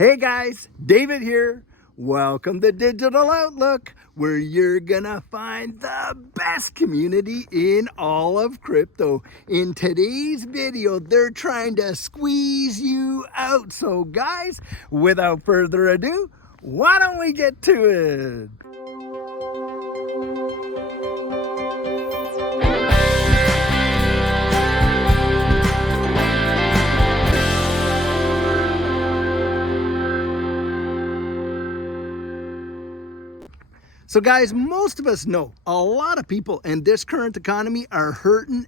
Hey guys, David here. Welcome to Digital Outlook, where you're gonna find the best community in all of crypto. In today's video, they're trying to squeeze you out. So guys, without further ado, why don't we get to it? So guys, most of us know a lot of people in this current economy are hurting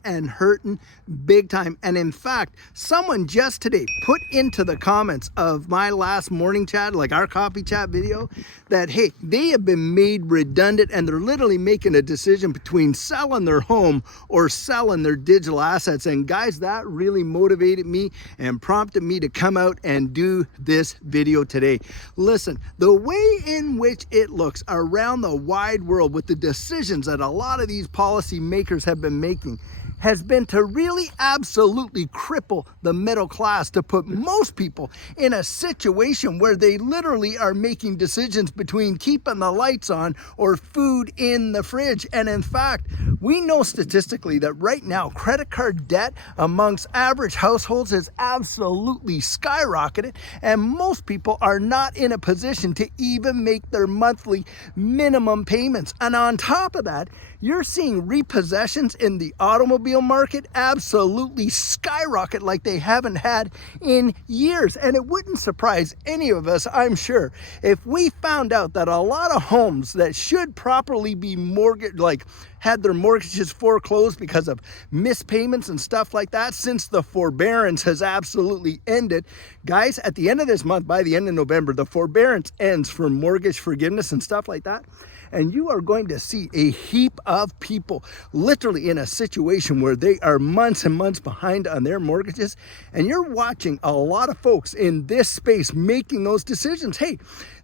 big time. And in fact, someone just today put into the comments of my last morning chat, like our coffee chat video, that, hey, they have been made redundant and they're literally making a decision between selling their home or selling their digital assets. And guys, that really motivated me and prompted me to come out and do this video today. Listen, the way in which it looks around the wide world with the decisions that a lot of these policy makers have been making has been to really absolutely cripple the middle class, to put most people in a situation where they literally are making decisions between keeping the lights on or food in the fridge. And in fact, we know statistically that right now credit card debt amongst average households has absolutely skyrocketed, and most people are not in a position to even make their monthly minimum payments. And on top of that, you're seeing repossessions in the automobile market absolutely skyrocket like they haven't had in years. And it wouldn't surprise any of us, I'm sure, if we found out that a lot of homes that should properly be mortgaged, like had their mortgages foreclosed because of missed payments and stuff like that, since the forbearance has absolutely ended. Guys, at the end of this month, by the end of November, the forbearance ends for mortgage forgiveness and stuff like that. And you are going to see a heap of people literally in a situation where they are months and months behind on their mortgages. And you're watching a lot of folks in this space making those decisions. Hey,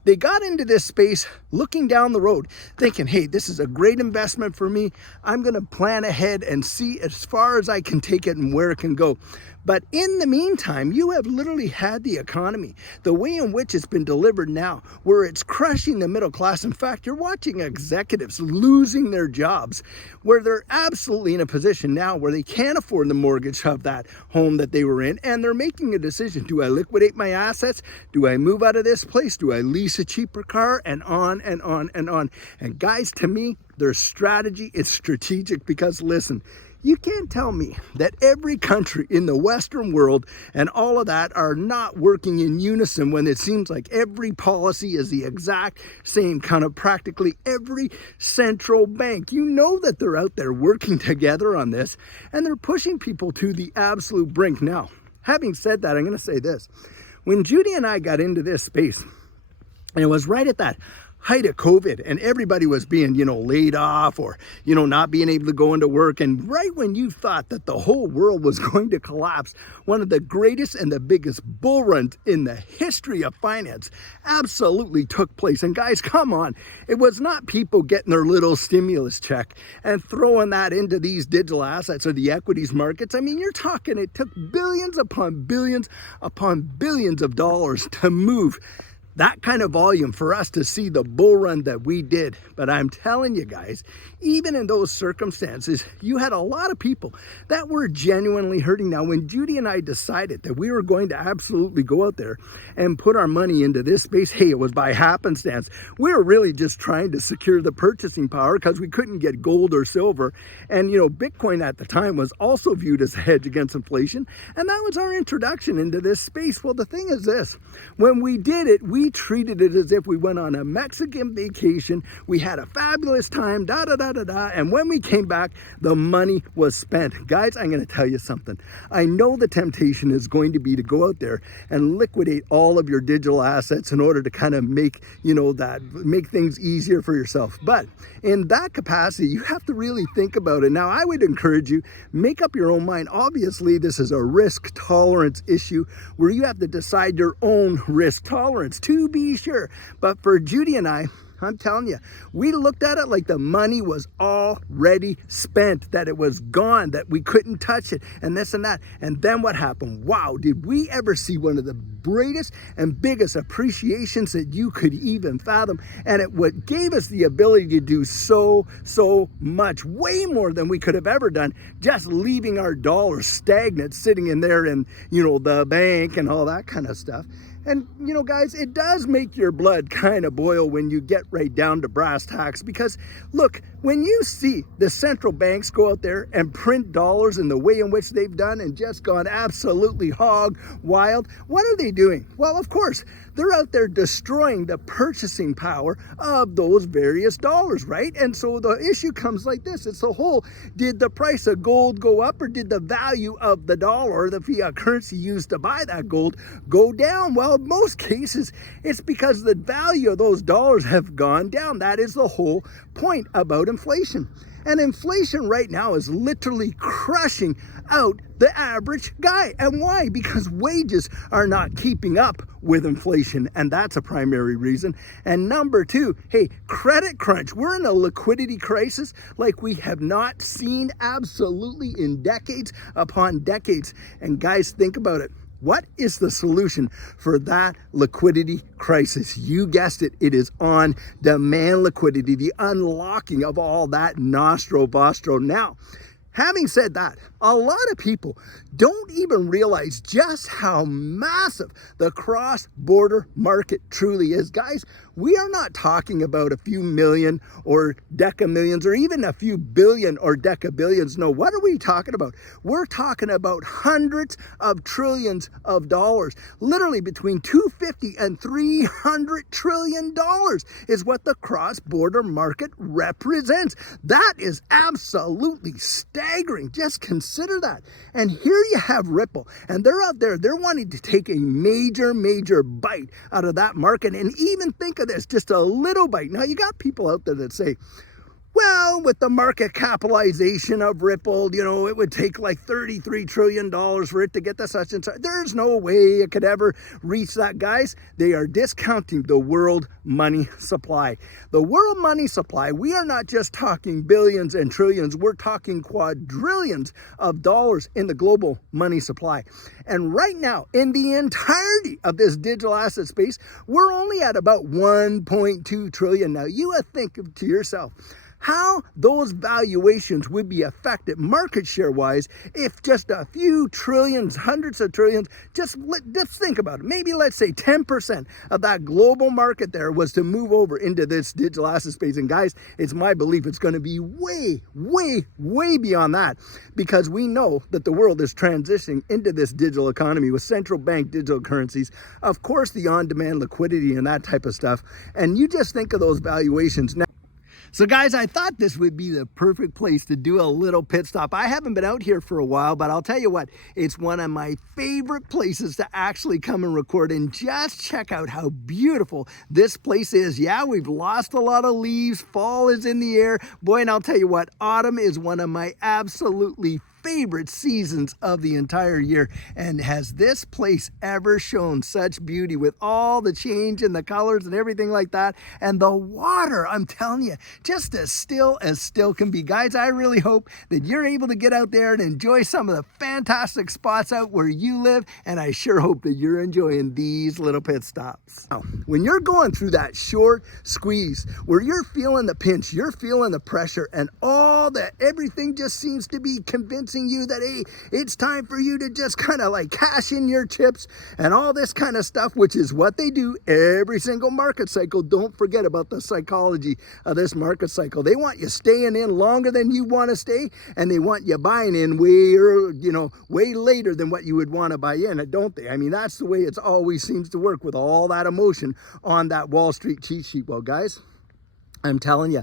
they got into this space looking down the road thinking, hey, this is a great investment for me. I'm going to plan ahead and see as far as I can take it and where it can go. But in the meantime, you have literally had the economy, the way in which it's been delivered now, where it's crushing the middle class. In fact, you're watching executives losing their jobs, where they're absolutely in a position now where they can't afford the mortgage of that home that they were in. And they're making a decision. Do I liquidate my assets? Do I move out of this place? Do I lease a cheaper car? And on and on and on. And guys, to me, their strategy is strategic, because listen, you can't tell me that every country in the Western world and all of that are not working in unison when it seems like every policy is the exact same kind of practically every central bank. You know that they're out there working together on this, and they're pushing people to the absolute brink. Now, having said that, I'm going to say this. When Judy and I got into this space, and it was right at that height of COVID, and everybody was being, laid off or, not being able to go into work. And right when you thought that the whole world was going to collapse, one of the greatest and the biggest bull runs in the history of finance absolutely took place. And guys, come on. It was not people getting their little stimulus check and throwing that into these digital assets or the equities markets. I mean, you're talking, it took billions upon billions of dollars to move that kind of volume for us to see the bull run that we did. But I'm telling you guys, even in those circumstances, you had a lot of people that were genuinely hurting. Now, when Judy and I decided that we were going to absolutely go out there and put our money into this space, hey, it was by happenstance. We were really just trying to secure the purchasing power because we couldn't get gold or silver. And, Bitcoin at the time was also viewed as a hedge against inflation. And that was our introduction into this space. Well, the thing is this, when we did it, we treated it as if we went on a Mexican vacation. We had a fabulous time, and when we came back, the money was spent. Guys, I'm going to tell you something. I know the temptation is going to be to go out there and liquidate all of your digital assets in order to kind of make, make things easier for yourself. But in that capacity, you have to really think about it. Now, I would encourage you, make up your own mind. Obviously, this is a risk tolerance issue where you have to decide your own risk tolerance, to be sure. But for Judy and I, I'm telling you, we looked at it like the money was already spent, that it was gone, that we couldn't touch it, and this and that. And then what happened? Wow, did we ever see one of the greatest and biggest appreciations that you could even fathom? And it what gave us the ability to do so much, way more than we could have ever done, just leaving our dollars stagnant, sitting in there in, the bank and all that kind of stuff. And, guys, it does make your blood kind of boil when you get right down to brass tacks, because, look, when you see the central banks go out there and print dollars in the way in which they've done and just gone absolutely hog wild, what are they doing? Well, of course, they're out there destroying the purchasing power of those various dollars, right? And so the issue comes like this. It's the whole, did the price of gold go up, or did the value of the dollar, the fiat currency used to buy that gold, go down? Well, in most cases, it's because the value of those dollars have gone down. That is the whole point about inflation. And inflation right now is literally crushing out the average guy. And why? Because wages are not keeping up with inflation. And that's a primary reason. And number two, hey, credit crunch. We're in a liquidity crisis like we have not seen absolutely in decades upon decades. And guys, think about it. What is the solution for that liquidity crisis? You guessed it. It is on-demand liquidity, the unlocking of all that nostro bostro. Now, having said that, a lot of people don't even realize just how massive the cross-border market truly is. Guys, we are not talking about a few million or decamillions or even a few billion or decabillions. No, what are we talking about? We're talking about hundreds of trillions of dollars. Literally between $250 and $300 trillion is what the cross-border market represents. That is absolutely staggering. Just consider that. And here you have Ripple, and they're out there, they're wanting to take a major bite out of that market. And even think of this, just a little bite. Now, you got people out there that say, well, with the market capitalization of Ripple, it would take like $33 trillion for it to get to such and such. There's no way it could ever reach that. Guys, they are discounting the world money supply. The world money supply, we are not just talking billions and trillions, we're talking quadrillions of dollars in the global money supply. And right now, in the entirety of this digital asset space, we're only at about 1.2 trillion. Now, you would think to yourself, how those valuations would be affected market share wise if just a few trillions, hundreds of trillions, just think about it. Maybe let's say 10% of that global market there was to move over into this digital asset space. And guys, it's my belief it's going to be way beyond that, because we know that the world is transitioning into this digital economy with central bank digital currencies, of course, the on-demand liquidity and that type of stuff. And you just think of those valuations now. So guys, I thought this would be the perfect place to do a little pit stop. I haven't been out here for a while, but I'll tell you what, it's one of my favorite places to actually come and record and just check out how beautiful this place is. Yeah, we've lost a lot of leaves. Fall is in the air. Boy, and I'll tell you what, autumn is one of my absolutely favorite seasons of the entire year. And has this place ever shown such beauty with all the change in the colors and everything like that? And the water, I'm telling you, just as still can be. Guys, I really hope that you're able to get out there and enjoy some of the fantastic spots out where you live. And I sure hope that you're enjoying these little pit stops. Now, when you're going through that short squeeze where you're feeling the pinch, you're feeling the pressure, and all that, everything just seems to be convincing you that, hey, it's time for you to just kind of like cash in your chips and all this kind of stuff, which is what they do every single market cycle. Don't forget about the psychology of this market cycle. They want you staying in longer than you want to stay, and they want you buying in way later than what you would want to buy in, don't they? I mean, that's the way it always seems to work with all that emotion on that Wall Street cheat sheet. Well, guys, I'm telling you,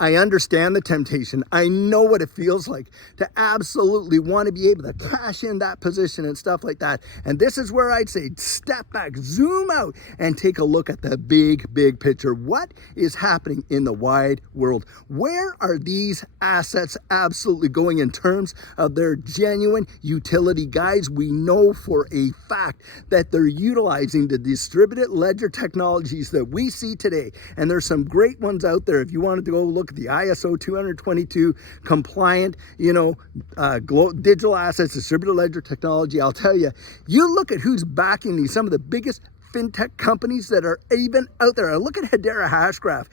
I understand the temptation. I know what it feels like to absolutely want to be able to cash in that position and stuff like that. And this is where I'd say step back, zoom out, and take a look at the big picture. What is happening in the wide world? Where are these assets absolutely going in terms of their genuine utility? Guys, we know for a fact that they're utilizing the distributed ledger technologies that we see today. And there's some great ones out there. If you wanted to go look at the ISO 222 compliant, digital assets, distributed ledger technology, I'll tell you, you look at who's backing these, some of the biggest fintech companies that are even out there. I look at Hedera Hashgraph,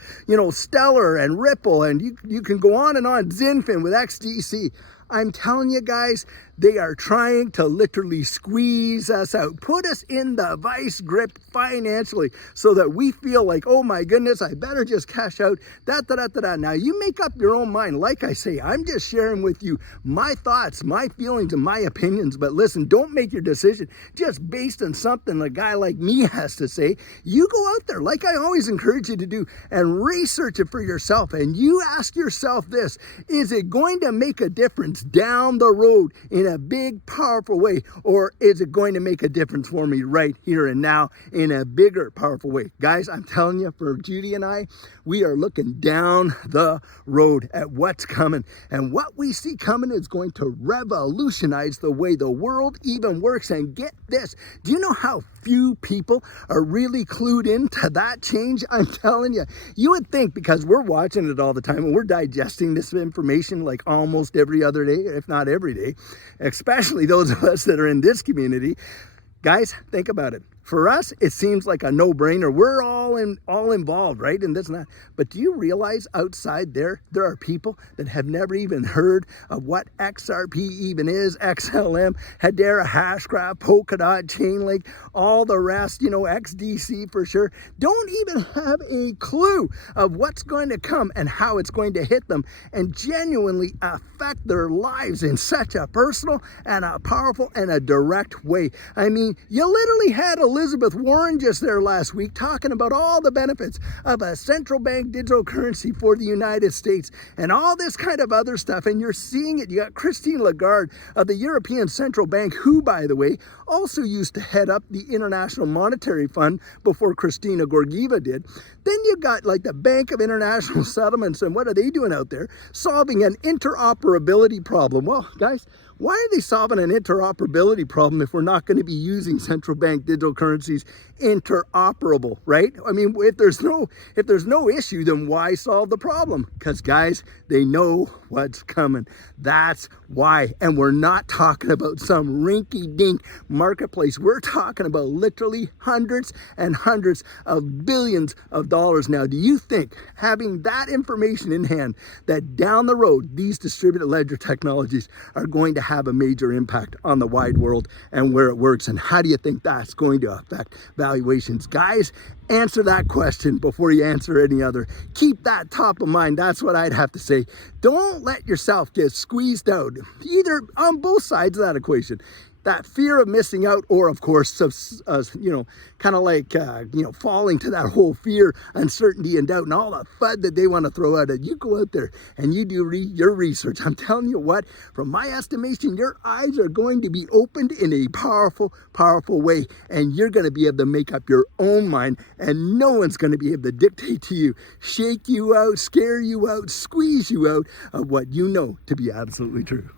Stellar and Ripple, and you can go on and on, Zinfin with XDC. I'm telling you guys, they are trying to literally squeeze us out, put us in the vice grip financially so that we feel like, oh my goodness, I better just cash out, Now, you make up your own mind. Like I say, I'm just sharing with you my thoughts, my feelings, and my opinions. But listen, don't make your decision just based on something a guy like me has to say. You go out there, like I always encourage you to do, and research it for yourself. And you ask yourself this, is it going to make a difference down the road in a big, powerful way? Or is it going to make a difference for me right here and now in a bigger, powerful way? Guys, I'm telling you, for Judy and I, we are looking down the road at what's coming. And what we see coming is going to revolutionize the way the world even works. And get this, do you know how few people are really clued into that change? I'm telling you, you would think, because we're watching it all the time and we're digesting this information like almost every other day, if not every day, especially those of us that are in this community. Guys, think about it. For us, it seems like a no-brainer. We're all involved, right? And this and that. But do you realize outside there are people that have never even heard of what XRP even is, XLM, Hedera, Hashgraph, Polkadot, Chainlink, all the rest, XDC for sure, don't even have a clue of what's going to come and how it's going to hit them and genuinely affect their lives in such a personal and a powerful and a direct way. I mean, you literally had Elizabeth Warren just there last week talking about all the benefits of a central bank digital currency for the United States and all this kind of other stuff. And you're seeing it. You got Christine Lagarde of the European Central Bank, who, by the way, also used to head up the International Monetary Fund before Christina Georgieva did. Then you got like the Bank of International Settlements, and what are they doing out there? Solving an interoperability problem. Well, guys, why are they solving an interoperability problem if we're not going to be using central bank digital currencies interoperable, right? I mean, if there's no issue, then why solve the problem? Because guys, they know what's coming. That's why. And we're not talking about some rinky-dink marketplace. We're talking about literally hundreds and hundreds of billions of dollars. Now, do you think having that information in hand, that down the road, these distributed ledger technologies are going to have a major impact on the wide world and where it works? And how do you think that's going to affect valuations? Guys, answer that question before you answer any other. Keep that top of mind. That's what I'd have to say. Don't let yourself get squeezed out, either on both sides of that equation. That fear of missing out, or of course, kind of like, falling to that whole fear, uncertainty, and doubt, and all the FUD that they want to throw at it. You go out there and you do your research. I'm telling you what, from my estimation, your eyes are going to be opened in a powerful, powerful way, and you're going to be able to make up your own mind, and no one's going to be able to dictate to you, shake you out, scare you out, squeeze you out of what you know to be absolutely true.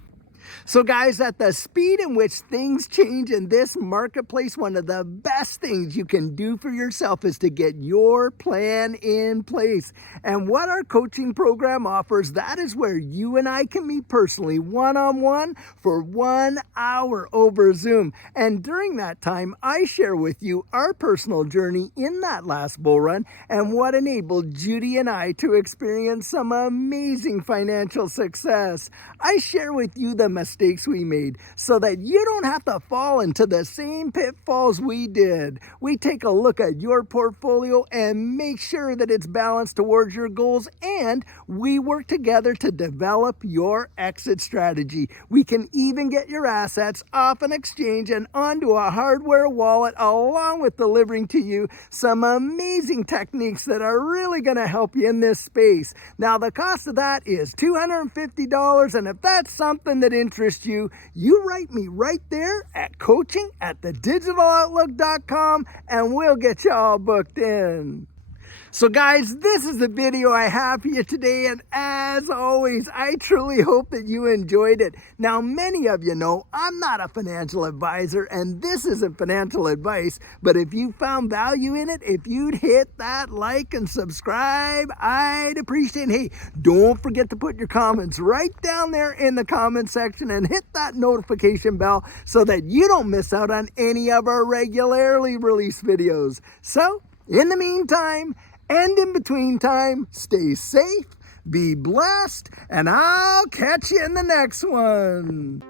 So guys, at the speed in which things change in this marketplace, one of the best things you can do for yourself is to get your plan in place. And what our coaching program offers, that is where you and I can meet personally, one-on-one, for 1 hour over Zoom. And during that time, I share with you our personal journey in that last bull run and what enabled Judy and I to experience some amazing financial success. I share with you the mistakes we made so that you don't have to fall into the same pitfalls we did. We take a look at your portfolio and make sure that it's balanced towards your goals, and we work together to develop your exit strategy. We can even get your assets off an exchange and onto a hardware wallet, along with delivering to you some amazing techniques that are really going to help you in this space. Now, the cost of that is $250, and if that's something that interests you, you write me right there at coaching@thedigitaloutlook.com and we'll get you all booked in. So guys, this is the video I have for you today, and as always, I truly hope that you enjoyed it. Now, many of you know I'm not a financial advisor, and this isn't financial advice, but if you found value in it, if you'd hit that like and subscribe, I'd appreciate it. Hey, don't forget to put your comments right down there in the comment section and hit that notification bell so that you don't miss out on any of our regularly released videos. So, in the meantime, and in between time, stay safe, be blessed, and I'll catch you in the next one.